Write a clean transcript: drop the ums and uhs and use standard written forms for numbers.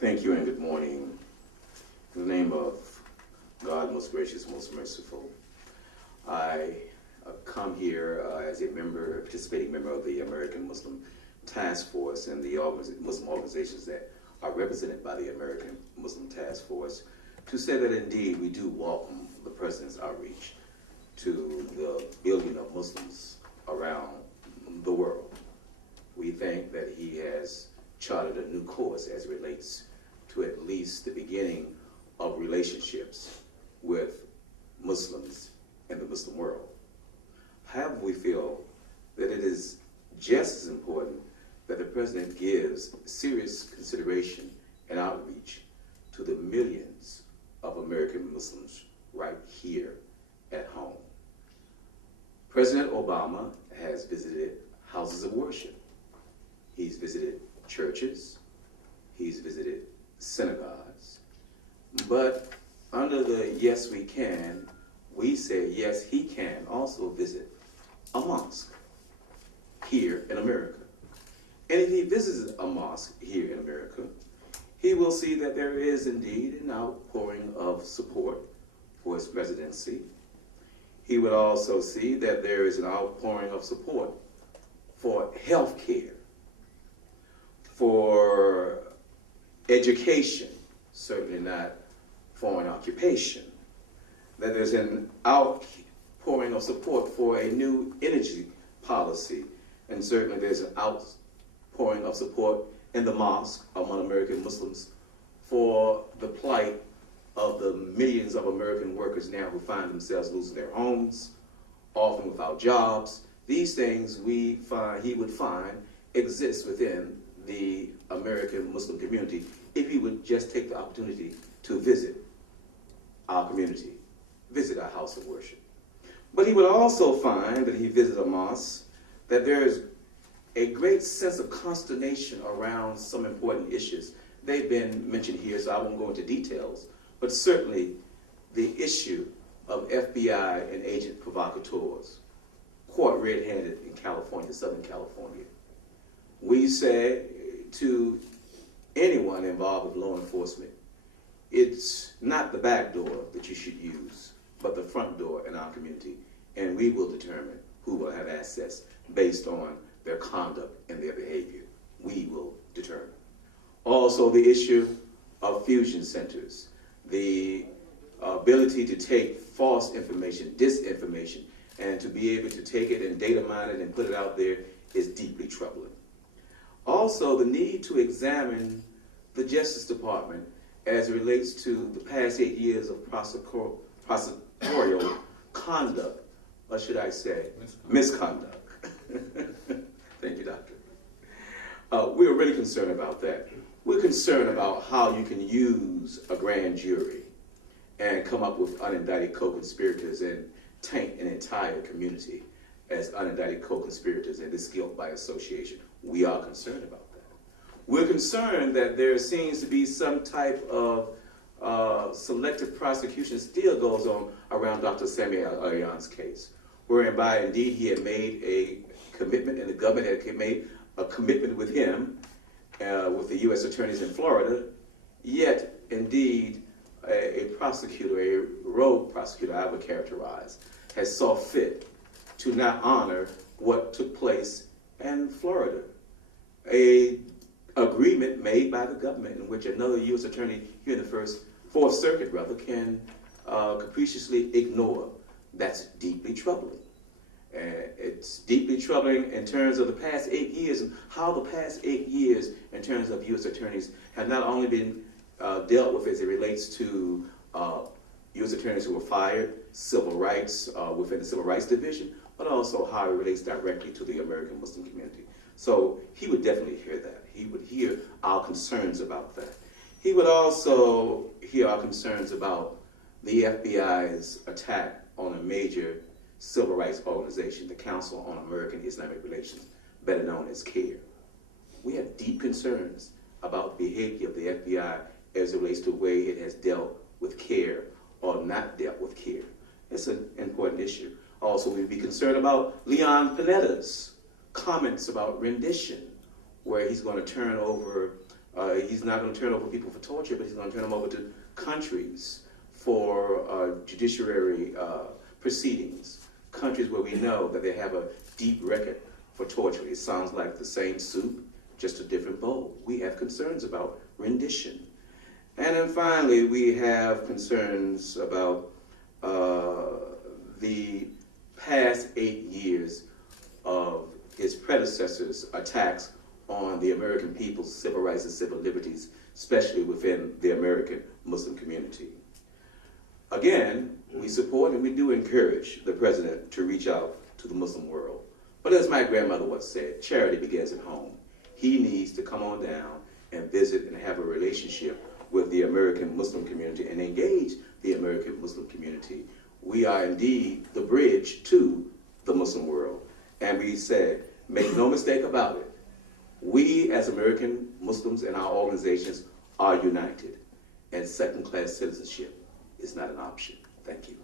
Thank you and good morning. In the name of God, most gracious, most merciful, I come here as a participating member of the American Muslim Task Force and the Muslim organizations that are represented by the American Muslim Task Force to say that indeed we do welcome the President's outreach to the billion of Muslims around the world. We think that he has charted a new course as it relates to at least the beginning of relationships with Muslims in the Muslim world. However, we feel that it is just as important that the President gives serious consideration and outreach to the millions of American Muslims right here at home. President Obama has visited houses of worship. He's visited churches. He's visited synagogues. But under the yes we can, we say yes he can also visit a mosque here in America. And if he visits a mosque here in America, he will see that there is indeed an outpouring of support for his presidency. He would also see that there is an outpouring of support for health care, for education, certainly not foreign occupation, that there's an outpouring of support for a new energy policy, and certainly there's an outpouring of support in the mosque among American Muslims for the plight of the millions of American workers now who find themselves losing their homes, often without jobs. These things he would find exist within the American Muslim community if he would just take the opportunity to visit our community, visit our house of worship. But he would also find that he visits a mosque that there is a great sense of consternation around some important issues. They've been mentioned here, so I won't go into details, but certainly the issue of FBI and agent provocateurs, caught red-handed in California, Southern California. We say to anyone involved with law enforcement, it's not the back door that you should use, but the front door in our community, and we will determine who will have access based on their conduct and their behavior. We will determine. Also, the issue of fusion centers, the ability to take false information, disinformation, and to be able to take it and data mine it and put it out there is deeply troubling. Also, the need to examine the Justice Department as it relates to the past 8 years of prosecutorial conduct, or should I say, misconduct. Thank you, Doctor. We're really concerned about that. We're concerned about how you can use a grand jury and come up with unindicted co-conspirators and taint an entire community as unindicted co-conspirators and this guilt by association. We are concerned about that. We're concerned that there seems to be some type of selective prosecution still goes on around Dr. Samuel Alion's case, whereby indeed he had made a commitment and the government had made a commitment with him, with the U.S. attorneys in Florida, yet indeed a prosecutor, a rogue prosecutor I would characterize, has saw fit to not honor what took place in Florida. A agreement made by the government in which another U.S. attorney here in the Fourth Circuit can capriciously ignore. That's deeply troubling. It's deeply troubling in terms of the past 8 years and how the past 8 years in terms of U.S. attorneys have not only been dealt with as it relates to U.S. attorneys who were fired, civil rights within the Civil Rights Division, but also how it relates directly to the American Muslim community. So he would definitely hear that. He would hear our concerns about that. He would also hear our concerns about the FBI's attack on a major civil rights organization, the Council on American Islamic Relations, better known as CAIR. We have deep concerns about the behavior of the FBI as it relates to the way it has dealt with CAIR or not dealt with CAIR. It's an important issue. Also, we'd be concerned about Leon Panetta's comments about rendition, where he's going to turn over He's not going to turn over people for torture, but he's going to turn them over to countries for judiciary proceedings, countries where we know that they have a deep record for torture. It sounds like the same soup, just a different bowl. We have concerns about rendition. And then finally, we have concerns about the past 8 years of his predecessors' attacks on the American people's civil rights and civil liberties, especially within the American Muslim community. Again, we support and we do encourage the president to reach out to the Muslim world. But as my grandmother once said, charity begins at home. He needs to come on down and visit and have a relationship with the American Muslim community and engage the American Muslim community. We are indeed the bridge to the Muslim world. And we said, make no mistake about it, we as American Muslims and our organizations are united, and second-class citizenship is not an option. Thank you.